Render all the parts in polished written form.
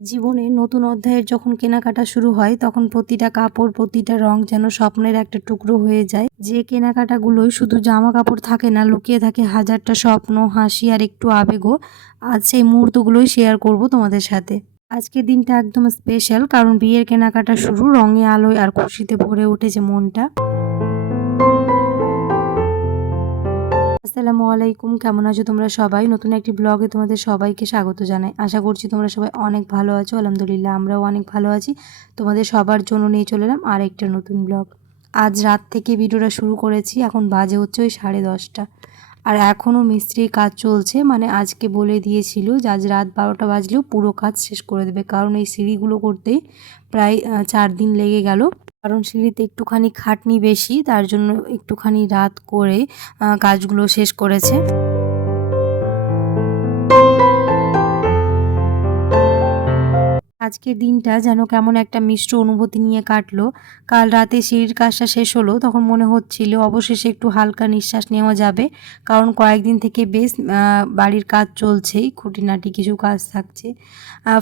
জীবনে নতুন অধ্যায়ের যখন কেনাকাটা শুরু হয় তখন প্রতিটা কাপড় প্রতিটা রং যেন স্বপ্নের একটা টুকরো হয়ে যায়। যে কেনাকাটাগুলোই শুধু জামা কাপড় থাকে না, লুকিয়ে থাকে হাজারটা স্বপ্ন, হাসি আর একটু আবেগও। আজ সেই মুহূর্তগুলোই শেয়ার করব তোমাদের সাথে। আজকের দিনটা একদম স্পেশাল, কারণ বিয়ের কেনাকাটা শুরু, রঙে আলোয় আর খুশিতে ভরে উঠেছে মনটা। আসসালামু আলাইকুম, কেমন আছো তোমরা সবাই? নতুন একটি ব্লগে তোমাদের সবাইকে স্বাগত জানাই। আশা করছি তোমরা সবাই অনেক ভালো আছো। আলহামদুলিল্লাহ আমরাও অনেক ভালো আছি। তোমাদের সবার জন্য নিয়ে চলে এলাম আর একটা নতুন ব্লগ। আজ রাত থেকে ভিডিওটা শুরু করেছি, এখন বাজে হচ্ছে ওই 10:30। আর এখনও মিস্ত্রির কাজ চলছে, মানে আজকে বলে দিয়েছিল যে আজ রাত 12টা বাজলেও পুরো কাজ শেষ করে দেবে, কারণ এই সিঁড়িগুলো করতেই প্রায় 4 দিন লেগে গেল। কারণ সিঁড়িতে একটুখানি খাটনি বেশি, তার জন্য একটুখানি রাত করে কাজগুলো শেষ করেছে। আজকের দিনটা যেন কেমন একটা মিশ্র অনুভূতি নিয়ে কাটলো। কাল রাতে সিঁড়ির কাজটা শেষ হলো, তখন মনে হচ্ছিল অবশেষে একটু হালকা নিঃশ্বাস নেওয়া যাবে। কারণ কয়েকদিন থেকে বেশ বাড়ির কাজ চলছেই, খুঁটিনাটি কিছু কাজ থাকছে।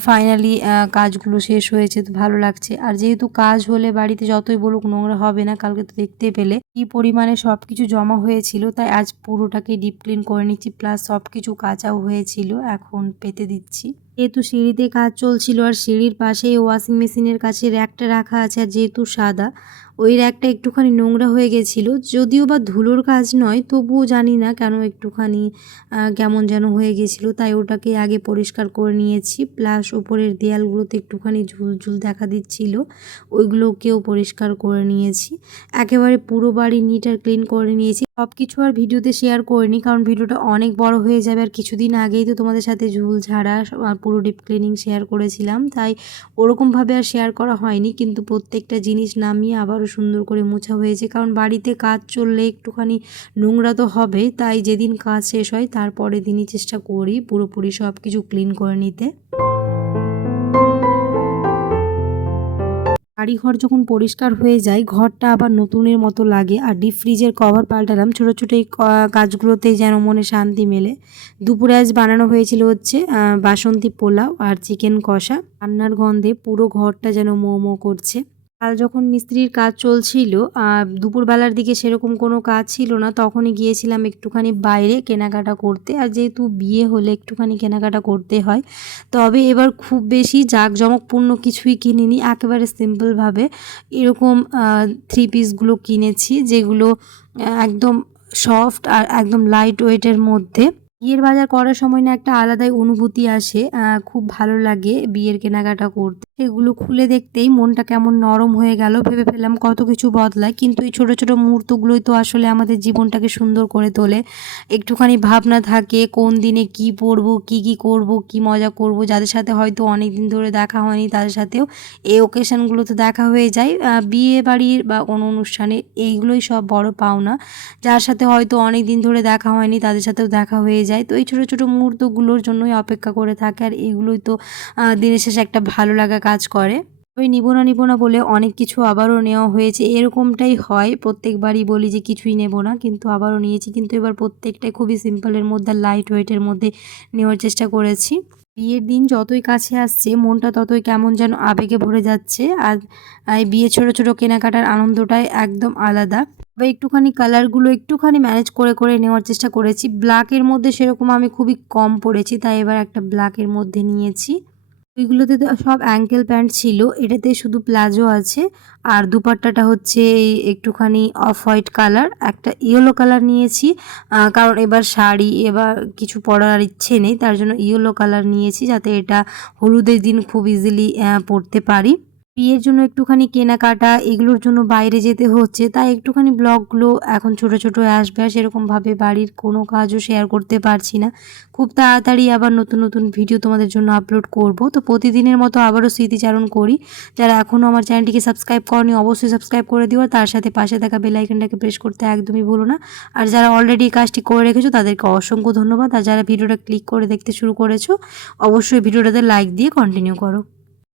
ফাইনালি কাজগুলো শেষ হয়েছে, তো ভালো লাগছে। আর যেহেতু কাজ হলে বাড়িতে যতই বলুক নোংরা হবে না, কালকে তো দেখতে পেলে কী পরিমাণে সব কিছু জমা হয়েছিল। তাই আজ পুরোটাকে ডিপ ক্লিন করে নিচ্ছি, প্লাস সব কিছু কাচাও হয়েছিল, এখন পেতে দিচ্ছি। যেহেতু সিঁড়িতে কাজ চলছিল আর সিঁড়ির পাশেই ওয়াশিং মেশিনের কাছে র্যাকটা রাখা আছে, আর যেহেতু সাদা, ওই র্যাকটা একটুখানি নোংরা হয়ে গেছিলো। যদিও বা ধুলোর কাজ নয়, তবুও জানি না কেন একটুখানি কেমন যেন হয়ে গেছিলো, তাই ওটাকে আগে পরিষ্কার করে নিয়েছি। প্লাস ওপরের দেয়ালগুলোতে একটুখানি ঝুলঝুল দেখা দিচ্ছিল, ওইগুলোকেও পরিষ্কার করে নিয়েছি। একেবারে পুরো বাড়ি নিট আর ক্লিন করে নিয়েছি। সব কিছু আর ভিডিওতে শেয়ার করিনি, কারণ ভিডিওটা অনেক বড় হয়ে যাবে। আর কিছুদিন আগেই তো তোমাদের সাথে ঝুল ঝাড়া আর পুরো ডিপ ক্লিনিং শেয়ার করেছিলাম, তাই ওরকমভাবে আর শেয়ার করা হয়নি। কিন্তু প্রত্যেকটা জিনিস নামিয়ে আবারও সুন্দর করে মোছা হয়েছে, কারণ বাড়িতে কাজ চললে একটুখানি নোংরা তো হবে। তাই যেদিন কাজ শেষ হয় তারপরের দিনই চেষ্টা করি পুরোপুরি সব কিছু ক্লিন করে নিতে। বাড়িঘর যখন পরিষ্কার হয়ে যায়, ঘরটা আবার নতুনের মতো লাগে। আর ডিপ ফ্রিজের কভার পাল্টালাম, ছোটো ছোটো এই কাজগুলোতেই যেন মনে শান্তি মেলে। দুপুরে আজ বানানো হয়েছিল হচ্ছে বাসন্তী পোলাও আর চিকেন কষা। রান্নার গন্ধে পুরো ঘরটা যেন মো মো করছে। কাল যখন মিস্ত্রির কাজ চলছিল, দুপুরবেলার দিকে সেরকম কোনো কাজ ছিল না, তখনই গিয়েছিলাম একটুখানি বাইরে কেনাকাটা করতে। আর যেহেতু বিয়ে হলে একটুখানি কেনাকাটা করতে হয়, তবে এবার খুব বেশি জাঁকজমকপূর্ণ কিছুই কিনিনি, একেবারে সিম্পলভাবে এরকম থ্রি পিসগুলো কিনেছি, যেগুলো একদম সফট আর একদম লাইট ওয়েটের মধ্যে। বিয়ের বাজার করার সময় না একটা আলাদাই অনুভূতি আসে, খুব ভালো লাগে বিয়ের কেনাকাটা করতে। এগুলো খুলে দেখতেই মনটা কেমন নরম হয়ে গেল। ভেবে ফেললাম কত কিছু বদলায়, কিন্তু এই ছোট ছোট মুহূর্তগুলোই তো আসলে আমাদের জীবনটাকে সুন্দর করে তোলে। একটুখানি ভাবনা থাকে কোন দিনে কি পরবো, কি করব, কি মজা করব। যাদের সাথে হয়তো অনেক দিন ধরে দেখা হয়নি তাদের সাথেও এই ওকেশনগুলোতে দেখা হয়ে যায়। বিয়ে বাড়ির বা কোনো অনুষ্ঠানে এইগুলোই সব বড় পাওনা। যার সাথে হয়তো অনেক দিন ধরে দেখা হয়নি তাদের সাথেও দেখা হয়ে যায়। তো এই ছোটো ছোটো মুহূর্তগুলোর জন্যই অপেক্ষা করে থাকে, আর এইগুলোই তো দিনের শেষে একটা ভালো লাগা কাজ করে। ওই নিব না বলে অনেক কিছু আবারও নেওয়া হয়েছে, এরকমটাই হয় প্রত্যেকবারই বলি যে কিছুই নেব না, কিন্তু আবারও নিয়েছি। কিন্তু এবার প্রত্যেকটাই খুবই সিম্পলের মধ্যে, লাইট ওয়েটের মধ্যে নেওয়ার চেষ্টা করেছি। বিয়ের দিন যতই কাছে আসছে মনটা ততই কেমন যেন আবেগে ভরে যাচ্ছে। আর এই বিয়ে ছোট ছোট কেনাকাটার আনন্দটাই একদম আলাদা। তবে একটুখানি কালারগুলো একটুখানি ম্যানেজ করে করে নেওয়ার চেষ্টা করেছি। ব্ল্যাকের মধ্যে সেরকম আমি খুবই কম পরেছি, তাই এবার একটা ব্ল্যাকের মধ্যে নিয়েছি। ওইগুলোতে তো সব অ্যাঙ্কেল প্যান্ট ছিল, এটাতে শুধু প্লাজো আছে। আর দুপাট্টাটা হচ্ছে এই একটুখানি অফ হোয়াইট কালার, একটা ইয়েলো কালার নিয়েছি। কারণ এবার শাড়ি এবার কিছু পরার ইচ্ছে নেই, তার জন্য ইয়েলো কালার নিয়েছি, যাতে এটা হলুদের দিন খুব ইজিলি পরতে পারি। বিয়ের জন্য একটুখানি কেনাকাটা, এগুলোর জন্য বাইরে যেতে হচ্ছে, তাই একটুখানি ব্লগগুলো এখন ছোট ছোট আসবে। আর সেরকমভাবে বাড়ির কোনো কাজও শেয়ার করতে পারছি না। খুব তাড়াতাড়ি আবার নতুন নতুন ভিডিও তোমাদের জন্য আপলোড করব। তো প্রতিদিনের মতো আবারও স্মৃতিচারণ করি, যারা এখনও আমার চ্যানেলটিকে সাবস্ক্রাইব করনি অবশ্যই সাবস্ক্রাইব করে দিও, আর তার সাথে পাশে থাকা বেল আইকনটাকে প্রেস করতে একদমই ভুলো না। আর যারা অলরেডি এই কাজটি করে রেখেছো তাদেরকে অসংখ্য ধন্যবাদ। আর যারা ভিডিওটা ক্লিক করে দেখতে শুরু করেছো, অবশ্যই ভিডিওটাতে লাইক দিয়ে কন্টিনিউ করো।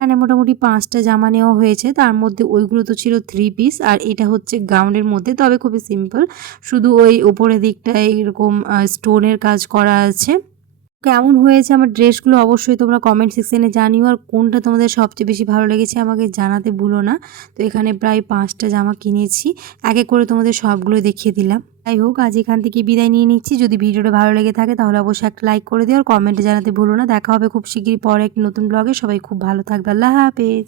এখানে মোটামুটি 5টা জামা নেওয়া হয়েছে, তার মধ্যে ওইগুলো তো ছিল থ্রি পিস, আর এটা হচ্ছে গাউনের মধ্যে, তবে খুবই সিম্পল, শুধু ওই উপরের দিকটায় এরকম স্টোনের কাজ করা আছে। কেমন হয়েছে আমার ড্রেসগুলো অবশ্যই তোমরা কমেন্ট সেকশনে জানিও, আর কোনটা তোমাদের সবচেয়ে বেশি ভালো লেগেছে আমাকে জানাতে ভুলো না। তো এখানে প্রায় 5টা জামা কিনেছি, এক এক করে তোমাদের সবগুলো দেখিয়ে দিলাম। যাই হোক, আজ এখান থেকে বিদায় নিয়ে নিচ্ছি। যদি ভিডিওটা ভালো লেগে থাকে তাহলে অবশ্যই একটা লাইক করে দিও আর কমেন্টে জানাতে ভুলো না। দেখা হবে খুব শিগগিরই পরে একটি নতুন ব্লগে। সবাই খুব ভালো থাকবে। আল্লাহ হাফেজ।